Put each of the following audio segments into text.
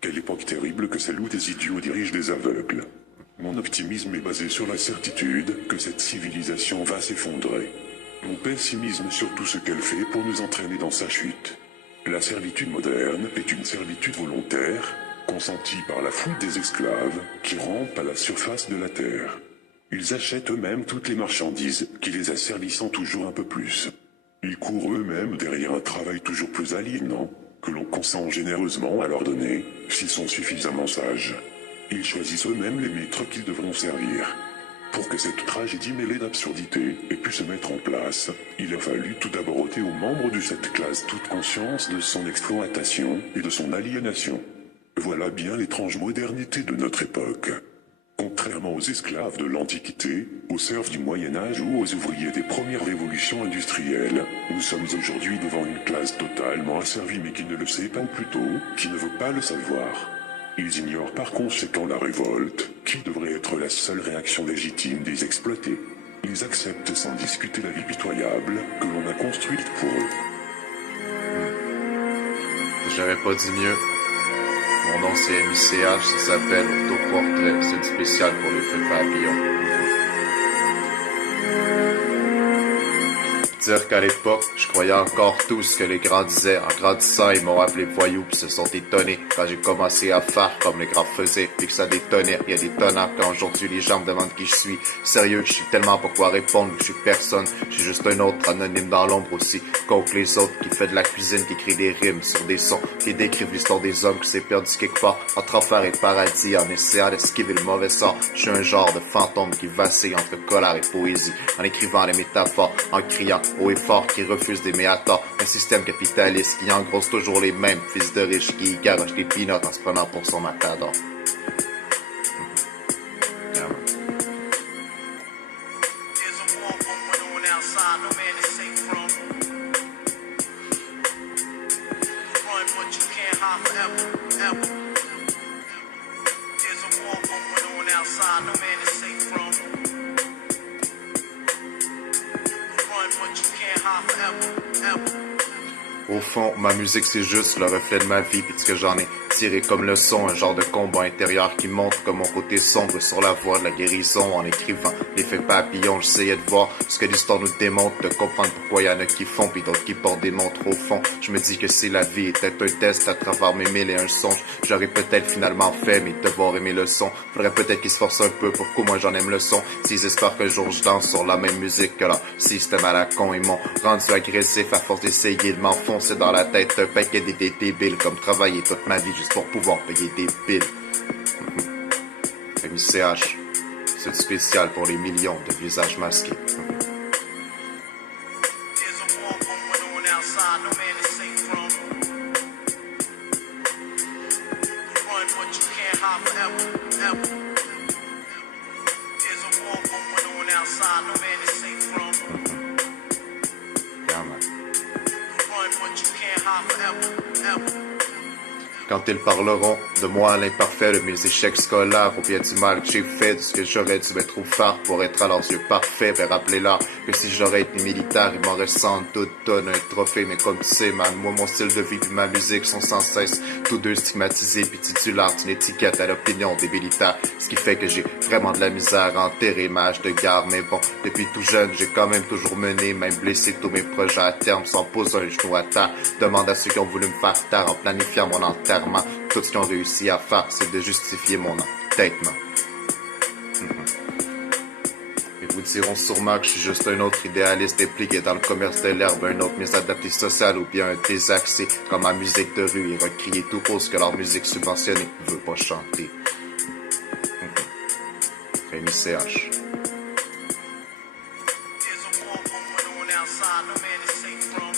Quelle époque terrible que celle où des idiots dirigent des aveugles. Mon optimisme est basé sur la certitude que cette civilisation va s'effondrer. Mon pessimisme sur tout ce qu'elle fait pour nous entraîner dans sa chute. La servitude moderne est une servitude volontaire, consentie par la foule des esclaves qui rampent à la surface de la terre. Ils achètent eux-mêmes toutes les marchandises qui les asservissant toujours un peu plus. Ils courent eux-mêmes derrière un travail toujours plus aliénant, que l'on consent généreusement à leur donner, s'ils sont suffisamment sages. Ils choisissent eux-mêmes les maîtres qu'ils devront servir. Pour que cette tragédie mêlée d'absurdité ait pu se mettre en place, il a fallu tout d'abord ôter aux membres de cette classe toute conscience de son exploitation et de son aliénation. Voilà bien l'étrange modernité de notre époque. Contrairement aux esclaves de l'Antiquité, aux serfs du Moyen-Âge ou aux ouvriers des premières révolutions industrielles, nous sommes aujourd'hui devant une classe totalement asservie mais qui ne le sait pas, ou plutôt, qui ne veut pas le savoir. Ils ignorent par conséquent la révolte, qui devrait être la seule réaction légitime des exploités. Ils acceptent sans discuter la vie pitoyable que l'on a construite pour eux. J'aurais pas dit mieux. Mon nom c'est MICH, ça s'appelle Autoportrait, c'est spécial pour les feux papillons. Dire qu'à l'époque, je croyais encore tout ce que les grands disaient. En grandissant, ils m'ont appelé voyou puis se sont étonnés quand j'ai commencé à faire comme les grands faisaient puis que ça détonnait. Il y a des tonnants quand aujourd'hui les gens me demandent qui je suis. Sérieux, je suis tellement pas quoi répondre que je suis personne. Je suis juste un autre anonyme dans l'ombre aussi, contre les autres qui fait de la cuisine, qui écrit des rimes sur des sons, qui décrivent l'histoire des hommes qui s'est perdu quelque part entre enfer et paradis en essayant d'esquiver le mauvais sort. Je suis un genre de fantôme qui vacille entre colère et poésie, en écrivant des métaphores, en criant haut et fort, qui refuse d'aimer à tort un système capitaliste qui engrosse toujours les mêmes fils de riches qui garochent des peanuts en se prenant pour son matador. Au fond, ma musique c'est juste le reflet de ma vie pis ce que j'en ai tiré comme leçon, un genre de combat intérieur qui montre comme mon côté sombre sur la voie de la guérison. En écrivant l'effet papillon, j'essayais de voir ce que l'histoire nous démontre, de comprendre pourquoi y en a qui font pis d'autres qui portent des montres au fond. Je me dis que si la vie était un test à travers mes mille et un songes, j'aurais peut-être finalement fait mes devoirs et mes leçons. Faudrait peut-être qu'ils se forcent un peu pour qu'au moins j'en aime le son. S'ils espèrent qu'un jour je danse sur la même musique que leur système à la con, ils m'ont rendu agressif à force d'essayer de m'enfoncer dans la tête un paquet d'idées débiles, comme travailler toute ma vie juste pour pouvoir payer des billes. MICH, c'est spécial pour les millions de visages masqués. Quand ils parleront de moi à l'imparfait, de mes échecs scolaires, ou bien du mal que j'ai fait, de ce que j'aurais dû me trouver faire pour être à leurs yeux parfait, ben rappelez-leur que si j'aurais été militaire, il m'aurait sans doute donné un trophée. Mais comme tu sais, man, moi mon style de vie puis ma musique sont sans cesse tous deux stigmatisés puis titulaires d'une étiquette à l'opinion des militaires, ce qui fait que j'ai vraiment de la misère à enterrer ma hache de guerre. Mais bon, depuis tout jeune, j'ai quand même toujours mené, même blessé tous mes projets à terme sans poser un genou à terre. Demande à ceux qui ont voulu me faire taire en planifiant mon enterrement. Tout ce qu'ils ont réussi à faire, c'est de justifier mon entêtement. Et vous diront sûrement que je suis juste un autre idéaliste impliqué dans le commerce de l'herbe, un autre mésadapté social ou bien un désaxé comme ma musique de rue et recrier tout haut ce que leur musique subventionnée veut pas chanter. MICH.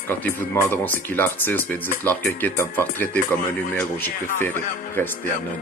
Quand ils vous demanderont c'est qui l'artiste, dites-leur que quitte à me faire traiter comme un numéro, j'ai préféré rester anonyme.